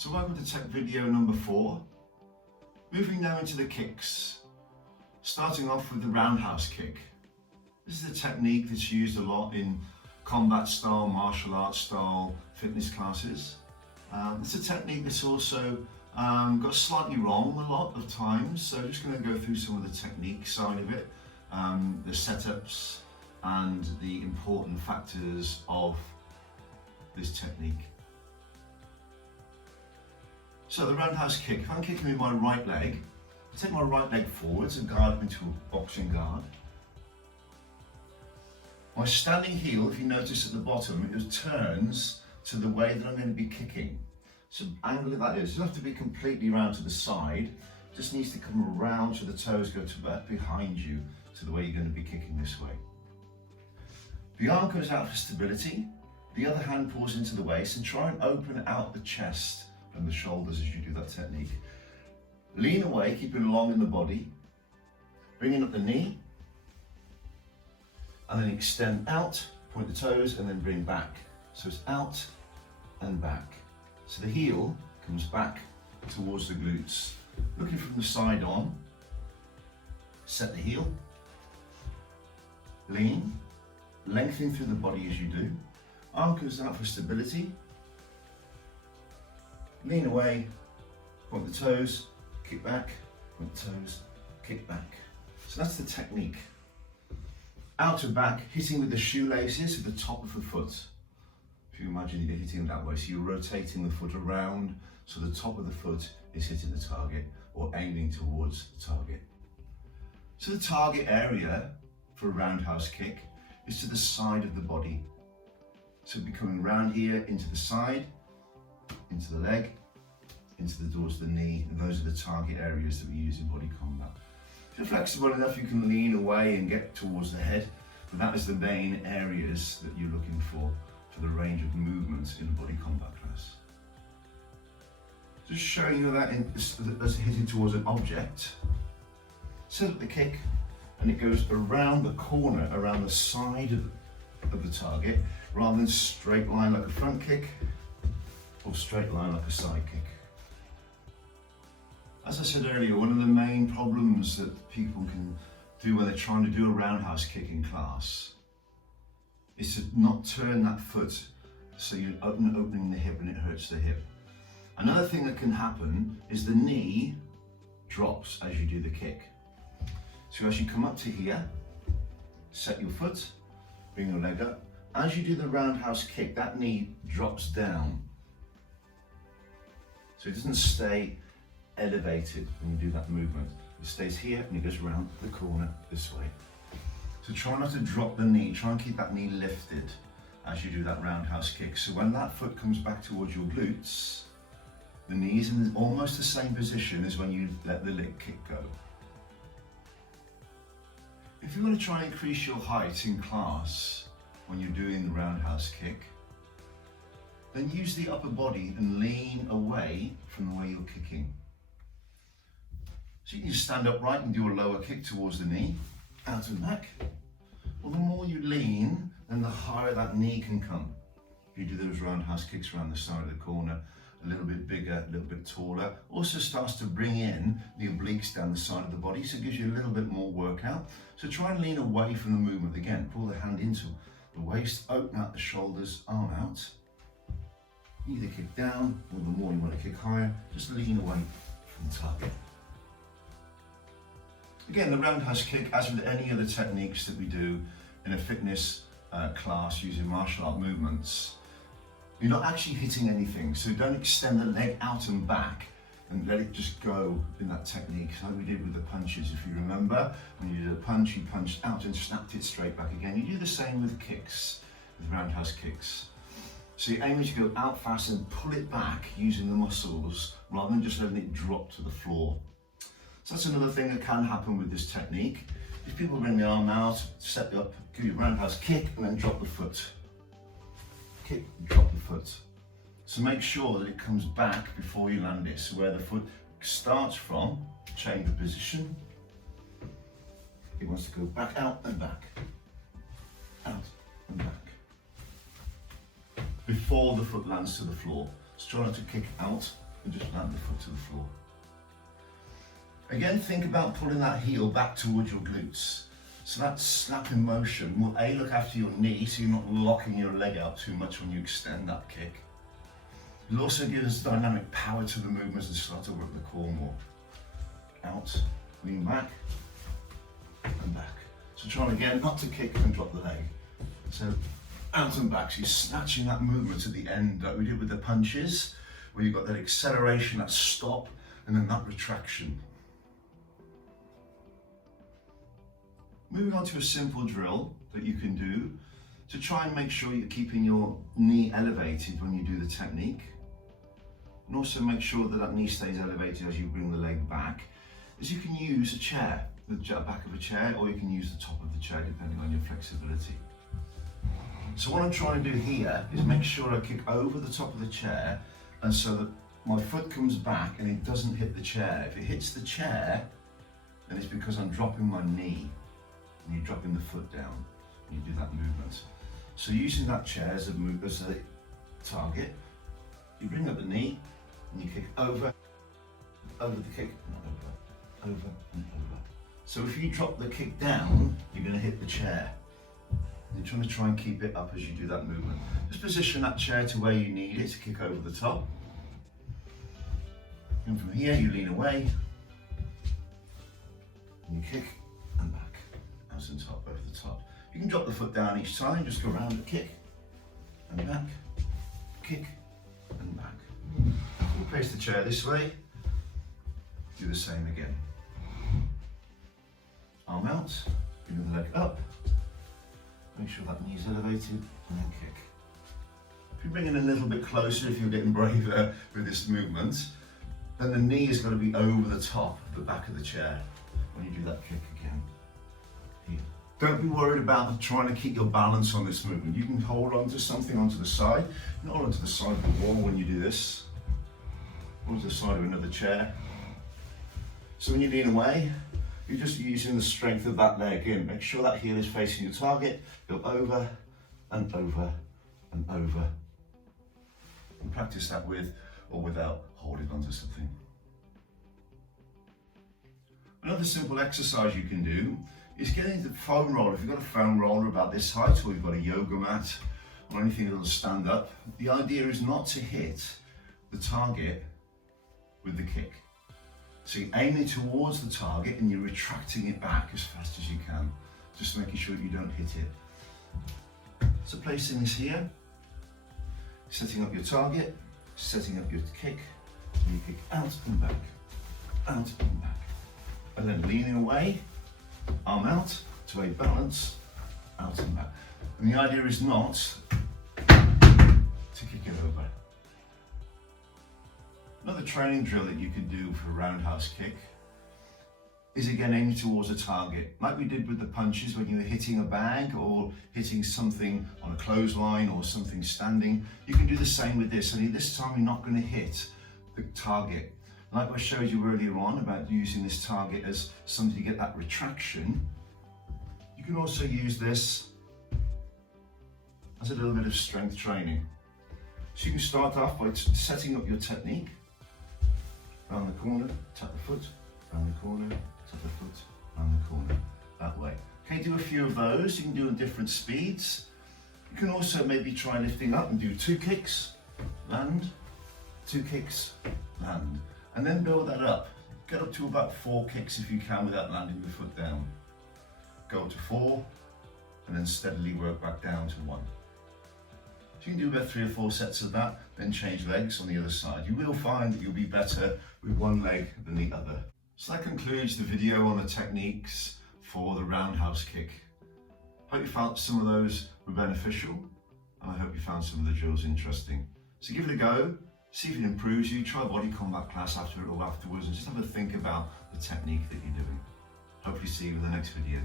So welcome to tech video number 4. Moving now into the kicks. Starting off with the roundhouse kick. This is a technique that's used a lot in combat style, martial arts style fitness classes. It's a technique that's also got slightly wrong a lot of times, so I'm just going to go through some of the technique side of it, the setups and the important factors of this technique. So the roundhouse kick, if I'm kicking with my right leg, I take my right leg forwards and guard into a boxing guard. My standing heel, if you notice at the bottom, it turns to the way that I'm going to be kicking. So angle that is, it doesn't have to be completely round to the side, it just needs to come around so the toes go to back behind you to the way you're going to be kicking this way. The arm goes out for stability, the other hand pulls into the waist and try and open out the chest and the shoulders as you do that technique. Lean away, keeping long in the body, bringing up the knee, and then extend out, point the toes, and then bring back. So it's out and back. So the heel comes back towards the glutes. Looking from the side on, set the heel, lean, lengthening through the body as you do. Arm comes out for stability. Lean away, point the toes, kick back, point the toes, kick back. So that's the technique. Out and back, hitting with the shoelaces at the top of the foot. If you imagine you're hitting that way, so you're rotating the foot around, so the top of the foot is hitting the target or aiming towards the target. So the target area for a roundhouse kick is to the side of the body. So it'll be coming round here into the side, into the leg, into the doors of the knee, and those are the target areas that we use in body combat. If you're flexible enough, you can lean away and get towards the head, but that is the main areas that you're looking for the range of movements in a body combat class. Just showing you that as hitting towards an object. Set up the kick, and it goes around the corner, around the side of the target, rather than straight line like a front kick, or straight line like a side kick. As I said earlier, one of the main problems that people can do when they're trying to do a roundhouse kick in class is to not turn that foot so you're opening the hip and it hurts the hip. Another thing that can happen is the knee drops as you do the kick. So as you come up to here, set your foot, bring your leg up. As you do the roundhouse kick, that knee drops down. So it doesn't stay elevated when you do that movement. It stays here and it goes around the corner this way. So try not to drop the knee, try and keep that knee lifted as you do that roundhouse kick. So when that foot comes back towards your glutes, the knee is in almost the same position as when you let the leg kick go. If you want to try and increase your height in class when you're doing the roundhouse kick, then use the upper body and lean away from the way you're kicking. So you can just stand upright and do a lower kick towards the knee, out and back. Well, the more you lean, then the higher that knee can come. If you do those roundhouse kicks around the side of the corner, a little bit bigger, a little bit taller, also starts to bring in the obliques down the side of the body, so it gives you a little bit more workout. So try and lean away from the movement again. Pull the hand into the waist, open out the shoulders, arm out. Either kick down, or the more you want to kick higher, just lean away from the target. Again, the roundhouse kick, as with any other techniques that we do in a fitness class using martial art movements, you're not actually hitting anything, so don't extend the leg out and back and let it just go in that technique, like we did with the punches. If you remember, when you did a punch, you punched out and snapped it straight back again. You do the same with kicks, with roundhouse kicks. So you're aiming to go out fast and pull it back using the muscles, rather than just letting it drop to the floor. So that's another thing that can happen with this technique. If people bring the arm out, set up, give you a roundhouse kick, and then drop the foot. Kick, drop the foot. So make sure that it comes back before you land it. So where the foot starts from, change the position. It wants to go back, out and back. Out and back. Before the foot lands to the floor. So try not to kick out and just plant the foot to the floor. Again, think about pulling that heel back towards your glutes. So that snapping motion will A, look after your knee so you're not locking your leg out too much when you extend that kick. It'll also give us dynamic power to the movements and start to work the core more. Out, lean back, and back. So try again not to kick and drop the leg. So out and back, so you're snatching that movement at the end like we did with the punches, where you've got that acceleration, that stop, and then that retraction. Moving on to a simple drill that you can do to try and make sure you're keeping your knee elevated when you do the technique. And also make sure that that knee stays elevated as you bring the leg back, is you can use a chair, the back of a chair, or you can use the top of the chair depending on your flexibility. So what I'm trying to do here is make sure I kick over the top of the chair, and so that my foot comes back and it doesn't hit the chair. If it hits the chair, then it's because I'm dropping my knee and you're dropping the foot down when you do that movement. So using that chair as a target, you bring up the knee and you kick over the kick, and over and over. So if you drop the kick down, you're going to hit the chair. You're trying to try and keep it up as you do that movement. Just position that chair to where you need it to kick over the top. And from here you lean away, and you kick and back, out and top, over the top. You can drop the foot down each time, just go around and kick and back, kick and back. We'll place the chair this way, do the same again. Arm out, bring the leg up, make sure that knee's elevated, and then kick. If you bring it a little bit closer, if you're getting braver with this movement, then the knee is going to be over the top of the back of the chair when you do that kick again. Here. Don't be worried about trying to keep your balance on this movement. You can hold on to something onto the side, not onto the side of the wall when you do this, or to the side of another chair. So when you lean away, you're just using the strength of that leg in. Make sure that heel is facing your target. Go over and over and over. And practice that with or without holding onto something. Another simple exercise you can do is getting the foam roller. If you've got a foam roller about this height, or you've got a yoga mat, or anything that'll stand up, the idea is not to hit the target with the kick. So you're aiming towards the target and you're retracting it back as fast as you can, just making sure you don't hit it. So placing this here, setting up your target, setting up your kick, and you kick out and back, out and back. And then leaning away, arm out to a balance, out and back. And the idea is not to kick it over. Another training drill that you can do for a roundhouse kick is again aiming towards a target. Like we did with the punches when you were hitting a bag or hitting something on a clothesline or something standing. You can do the same with this, only this time you're not going to hit the target. Like I showed you earlier on about using this target as something to get that retraction, you can also use this as a little bit of strength training. So you can start off by setting up your technique. Round the corner, tap the foot, round the corner, tap the foot, round the corner, that way. Okay, do a few of those. You can do at different speeds. You can also maybe try lifting up and do 2 kicks, land, 2 kicks, land. And then build that up. Get up to about 4 kicks if you can without landing the foot down. Go to 4, and then steadily work back down to 1. So you can do about 3 or 4 sets of that, then change legs on the other side. You will find that you'll be better with one leg than the other. So that concludes the video on the techniques for the roundhouse kick. Hope you found some of those were beneficial, and I hope you found some of the drills interesting. So give it a go, see if it improves you, try a body combat class after it or afterwards, and just have a think about the technique that you're doing. Hopefully see you in the next video.